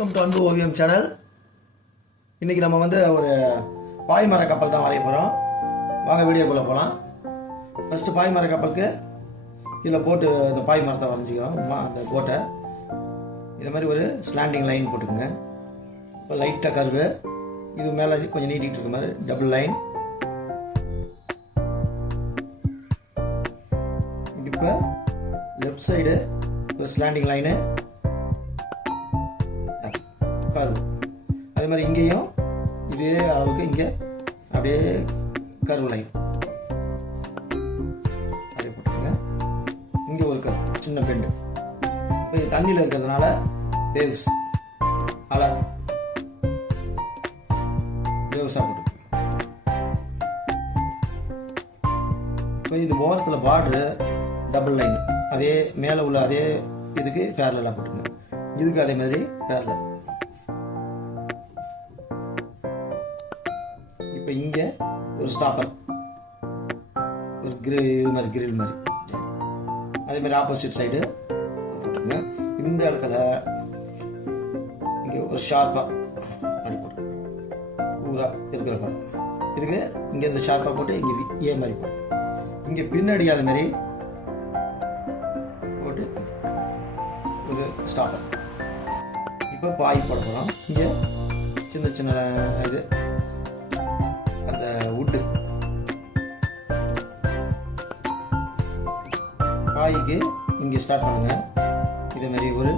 Welcome to அன்பு ஓவியம் channel. இன்னைக்கு நம்ம ஒரு பாய்மர கப்பல் தான் வரைய போகிறோம். வாங்க வீடியோக்குள்ளே போகலாம். ஃபஸ்ட்டு பாய்மர கப்பலுக்கு இதில் போட்டு இந்த பாய்மரத்தை வரைஞ்சிக்கோம். அந்த போட்டை இது மாதிரி ஒரு ஸ்லாண்டிங் லைன் போட்டுக்கோங்க. இப்போ லைட்டாக கருவு இது மேலே கொஞ்சம் நீட்டிகிட்டு இருக்க மாதிரி டபுள் லைன். இப்போ லெஃப்ட் சைடு ஒரு ஸ்லாண்டிங் லைனு கர்வ். அதே மாதிரி இங்கேயும் இதே அளவுக்கு இங்கே அப்படியே கர்வ் லைன் அப்படியே போட்டுருங்க. இங்கே ஒரு கர்வ் சின்ன பெண்டு. இப்போ இது தண்ணியில் இருக்கிறதுனால வேவ்ஸ் அலை வேவ்ஸாக போட்டு. இப்போ இது ஓரத்தில் பார்டரு டபுள் லைன் அதே மேலே உள்ள அதே இதுக்கு பேரலாக போட்டுருங்க. இதுக்கு அதே மாதிரி பேரலல். இப்போ இங்கே ஒரு ஸ்டாப்பர் ஒரு இது மாதிரி கிரில் மாதிரி அதே மாதிரி ஆப்போசிட் சைடு போட்டுருங்க. இந்த இடத்துல இங்கே ஒரு ஷார்ப்பாக அப்படி போட்டு பூரா இருக்கிற மாதிரி இதுக்கு இங்கே இந்த ஷார்ப்பாக போட்டு இங்கே ஏ மாதிரி போட்டு இங்கே பின்னாடி அது மாதிரி போட்டு ஒரு ஸ்டாப்பர். இப்போ பாய் போட போகிறோம். இங்கே சின்ன சின்ன இது அந்த வுட்டு பாய்க்கு இங்கே ஸ்டார்ட் பண்ணுங்க. இதே மாதிரி ஒரு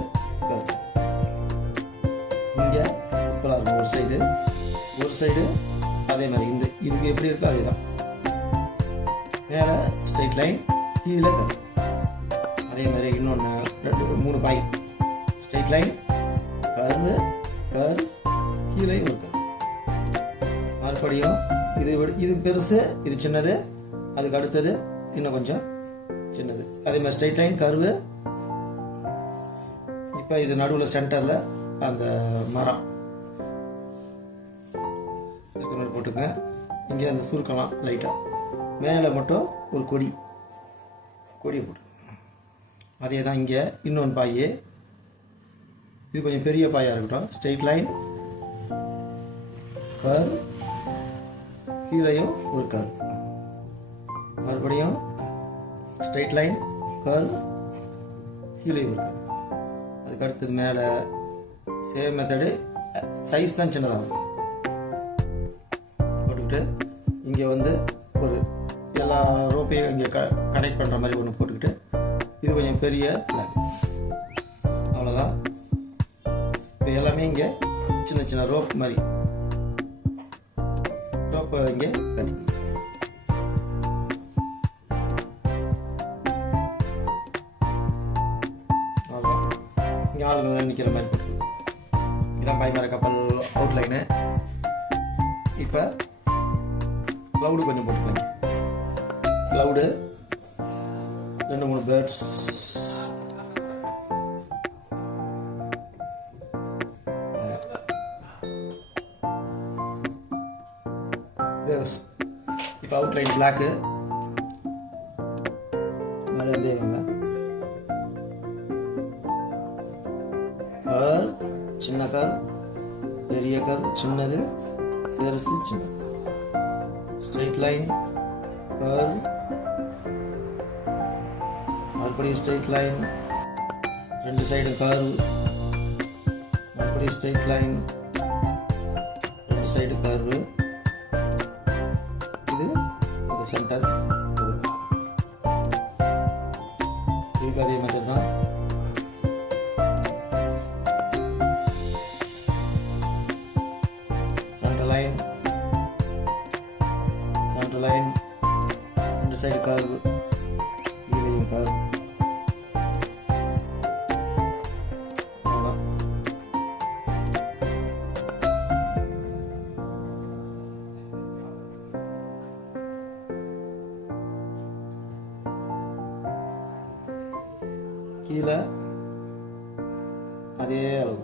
இங்கே இப்போலாம் இருக்கும் ஒரு சைடு அதே மாதிரி இந்த இதுக்கு எப்படி இருக்கோ அதுதான். மேலே ஸ்ட்ரைட் லைன் கீழே கரு. அதே மாதிரி இன்னொன்று 3 பாய் ஸ்ட்ரைட் லைன் கரு கீழே ஒரு கரு. மறுபடியும் இது பெருசு இது சின்னது, அதுக்கு அடுத்தது இன்னும் கொஞ்சம் சின்னது. அதே மாதிரி ஸ்ட்ரைட் லைன் கர்வு. இப்போ இது நடுவில் சென்டரில் அந்த மரம் போட்டுங்க. இங்கே அந்த சுருக்கலாம் லைட்டாக. மேலே மட்டும் ஒரு கொடியை போட்டு அதே தான். இங்கே இன்னொன்று பாய் இது கொஞ்சம் பெரிய பாயாக இருக்கட்டும். ஸ்ட்ரைட் லைன் கர்வ் கீழையும் ஒரு கர்வ். மறுபடியும் ஸ்ட்ரைட் லைன் கர்வ் கீழையும் ஒரு கர்வ். அதுக்கு அடுத்தது மேலே சேம் மெத்தடு. சைஸ் தான் சின்னதாகும். போட்டுக்கிட்டு இங்கே ஒரு எல்லா ரோப்பையும் இங்கே கனெக்ட் பண்ணுற மாதிரி ஒன்று போட்டுக்கிட்டு இது கொஞ்சம் பெரிய ஃப்ளாக். அவ்வளோதான். இப்போ எல்லாமே இங்கே சின்ன சின்ன ரோப் மாதிரி இங்கே கட்டி இங்கே ஆளுங்க நிற்கிற மாதிரி போட்டு இதான் பாய்மர கப்பல் அவுட்லைனு. இப்போ க்ளவுடு கொஞ்சம் போட்டுக்கலாம். Cloud 2-3 birds. இப்போ அவுட்லைன் பிளாக்கு மேலே கர் சின்ன கர் பெரிய கர் சின்னது பெருசு சின்ன ஸ்ட்ரைட் லைன் கர் மறுபடியும் ஸ்ட்ரைட் லைன் 2 சைடு கர் மறுபடியும் ஸ்ட்ரைட் லைன் 2 சைடு கர்வு. இது அந்த சென்டர் இதுக்கு அதே மாதிரி தான். சென்டர் லைன் 2 சைடு கர்வ் கீழையும் கர்வ். கீழே அதே அளவு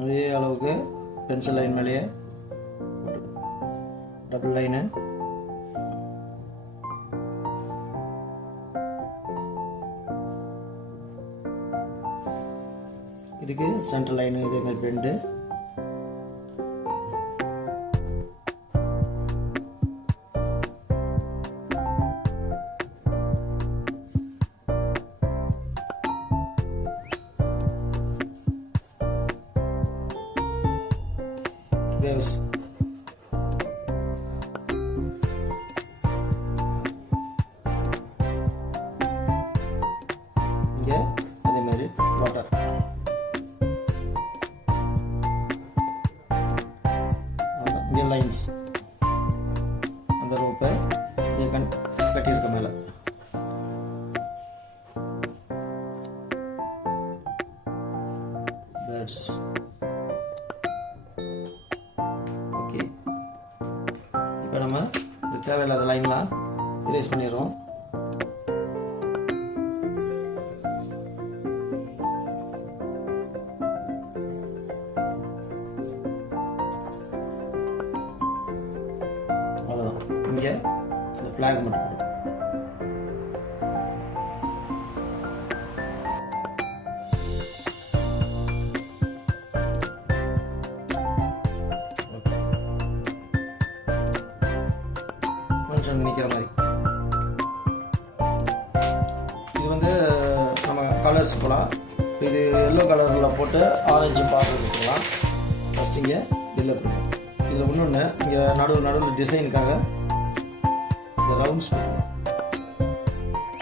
அதே அளவுக்கு பென்சில் லைன் மேலேயே டபுள் லைனு, இதுக்கு சென்டர் லைனு இதே மாதிரி பெண்டு, வேவ்ஸ் இங்கே அதே மாதிரி வாட்டர், இங்கே லைன்ஸ் அந்த ரோப்பை இங்கே கட்டியிருக்க மேலே பேர்ட்ஸ். ஓகே, இப்போ நம்ம இது தேவையில்லாத லைன்லாம் இரேஸ் பண்ணிடுறோம். அவ்வளோதான். இங்கே இந்த ஃப்ளாக் மட்டும் போடும். கொஞ்சம் நிற்கிற மாதிரி இது வந்து நம்ம கலர்ஸ் போகலாம். இது எல்லோ கலரில் போட்டு ஆரஞ்சு பார்டர் கொடுக்கலாம். ஃபஸ்ட் இங்கே எல்லோ கொடுக்கும். இதில் இன்னொன்று இங்கே நடுவில் டிசைனுக்காக இந்த ரவுண்ட்ஸ் கொடுக்கும்,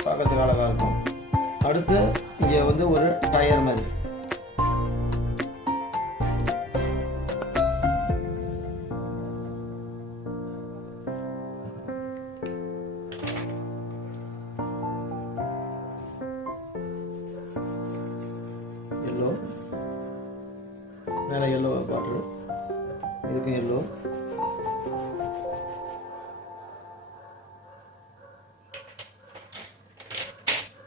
பார்க்கறதுக்கு அழகாக இருக்கும். அடுத்து இங்கே வந்து ஒரு டயர் மாதிரி எல்லோ, மேலே எல்லோ பார்டரு, இதுக்கும் எல்லோ,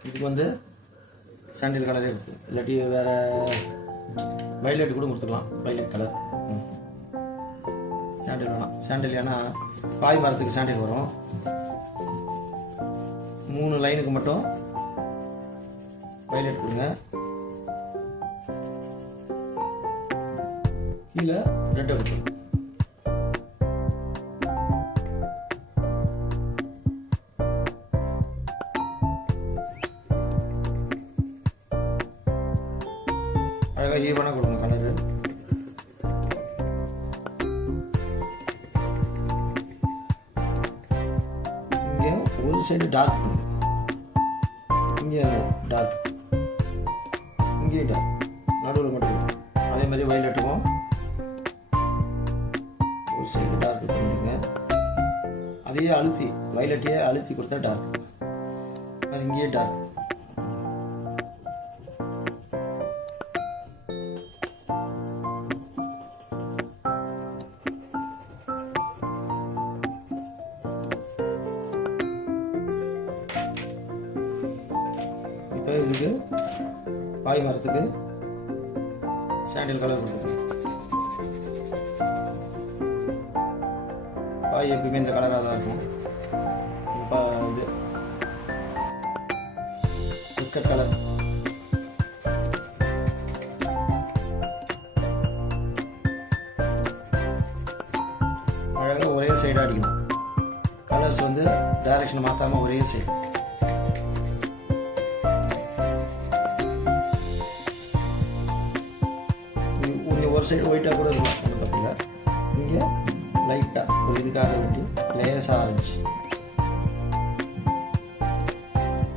இதுக்கு வந்து சாண்டில் கலரே இருக்குது. இல்லாட்டி வேறு வைலட் கூட கொடுத்துக்கலாம். வைலட் கலர் சாண்டில் வேணாம். சாண்டில் ஏன்னா பாய் மரத்துக்கு சாண்டில் வரும். 3 லைனுக்கு மட்டும் வைலட் கொடுங்க. கீழே ரெட்டை கொடுங்க. அழகாக ஈவனாக கொடுங்க கலரு. இங்கே ஒரு சைடு டார்க் பண்ணுங்க, இங்கே டார்க், இங்கே டார்க், நடுவில் மட்டும். அதே மாதிரி வைலட்டுக்கும் ஒரு சைடு டார்க் பண்ணிடுங்க. அதையே அழுத்தி வைலட்டையே அழுத்தி கொடுத்தா டார்க், அது இங்கேயே டார்க். இப்போ இதுக்கு பாய் மரத்துக்கு சாண்டில் கலர் கொடுக்குறேன். பாய் எப்பவுமே இந்த கலராக தான் இருக்கும். இப்போ இது பிஸ்கட் கலர், அழகாக ஒரே சைடாக அடிக்கணும். கலர்ஸ் வந்து டைரக்ஷன் மாற்றாமல் ஒரே சைடு. ஒரு சைடு ஒயிட்டாக கூட இருக்கலாம், ஒன்றும் பார்த்தீங்களா. இங்கே லைட்டாக ஒரு இதுக்காக வேண்டி லேசாக ஆரம்பிச்சு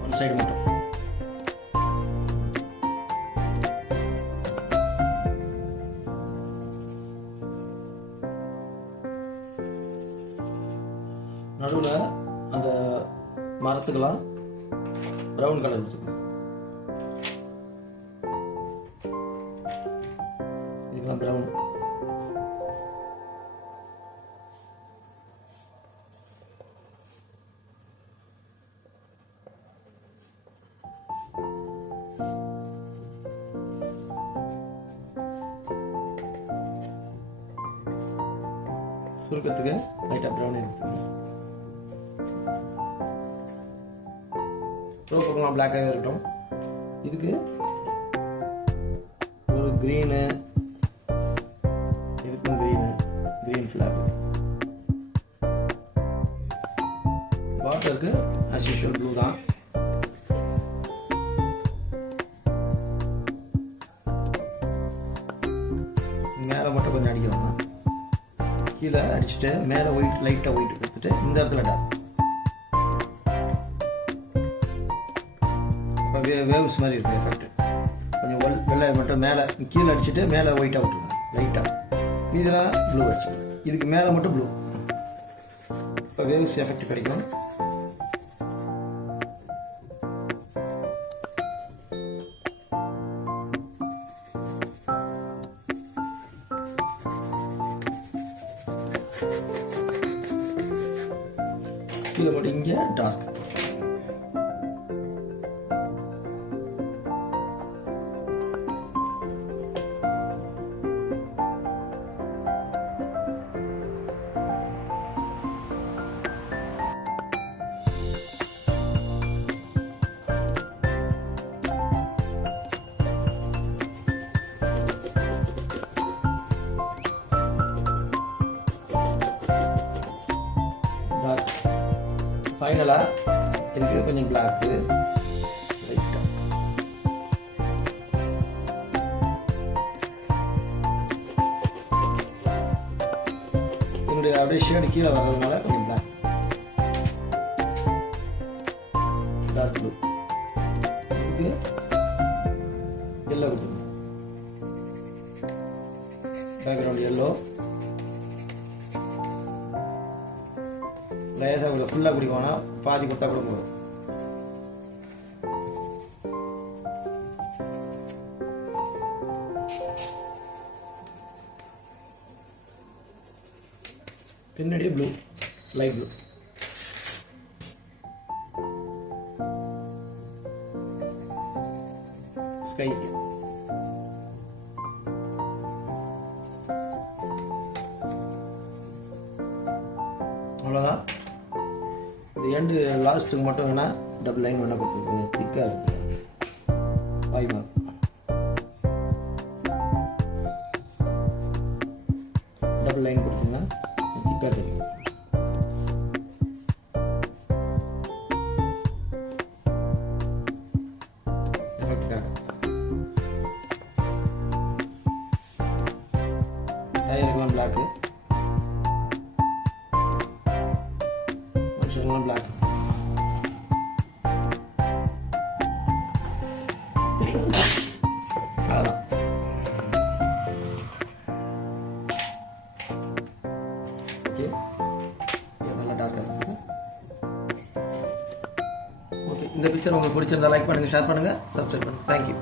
ஒரு சைடு மட்டும். நடுவில் அந்த மரத்துக்கெல்லாம் ப்ரௌன் கலர் இருக்கு. இதுக்கெல்லாம் ப்ரௌன். ஸோ சுருக்கத்துக்கு லைட்டாக ப்ரௌன் எடுத்துக்கணும். ரோப் பக்கம் பிளாக்காகவே இருக்கட்டும். இதுக்கு ஒரு க்ரீனு, இதுக்கும் க்ரீன் ஃப்ளாக். வாட்டருக்கு ஆஸ் யூஷுவல் ப்ளூ தான். மேலே மட்டும் கொஞ்சம் அடிக்கணும். கீழே அடிச்சுட்டு மேலே ஒயிட், லைட்டாக ஒயிட் கொடுத்துட்டு இந்த இடத்துல டார்க். வேவ்ஸ் மாதிரி இருக்குது எஃபெக்ட். கொஞ்சம் வெள்ளை மட்டும் மேலே கீழே அடிச்சுட்டு மேலே ஒயிட்டாக விட்டுருங்க லைட்டாக. இதெல்லாம் ப்ளூ அடிச்சுக்கணும். இதுக்கு மேலே மட்டும் ப்ளூ. இப்போ வேவ்ஸ் எஃபெக்ட் கிடைக்கும். கீழே மட்டும் இங்கே டார்க். ஃபைனலாக இதுக்கு கொஞ்சம் பிளாக்கு லைட்டாக. என்னுடைய அப்படியே ஷேடு கீழே வர்றதுனால கொஞ்சம் பிளாக், டார்க் ப்ளூ. இதுக்கு எல்லோ கொடுத்துருங்க. Background yellow. லேசாக கூட ஃபுல்லாக குடிக்கோனா, பாதி கொடுத்தா கூட போதும். பின்னாடி ப்ளூ, லைட் ப்ளூ. ஸ்கை. அவ்வளோதான். இது எண்டு லாஸ்ட்டுக்கு மட்டும் வேணால் டபுள் லைன் வேணால் கொடுத்து கொஞ்சம் திக்காக இருக்குது. பாய்மா டபுள் லைன் கொடுத்தீங்கன்னா திக்காக தெரியும். டயருக்கெல்லாம் பிளாக்கு, மனுஷங்களாம் பிளாக். அவ்வளோதான். ஓகே, நல்லா டார்க்காக இருக்குது. ஓகே, இந்த பிக்சர் உங்களுக்கு பிடிச்சிருந்தா லைக் பண்ணுங்கள், ஷேர் பண்ணுங்கள், சப்ஸ்கிரைப் பண்ணுங்கள். தேங்க்யூ.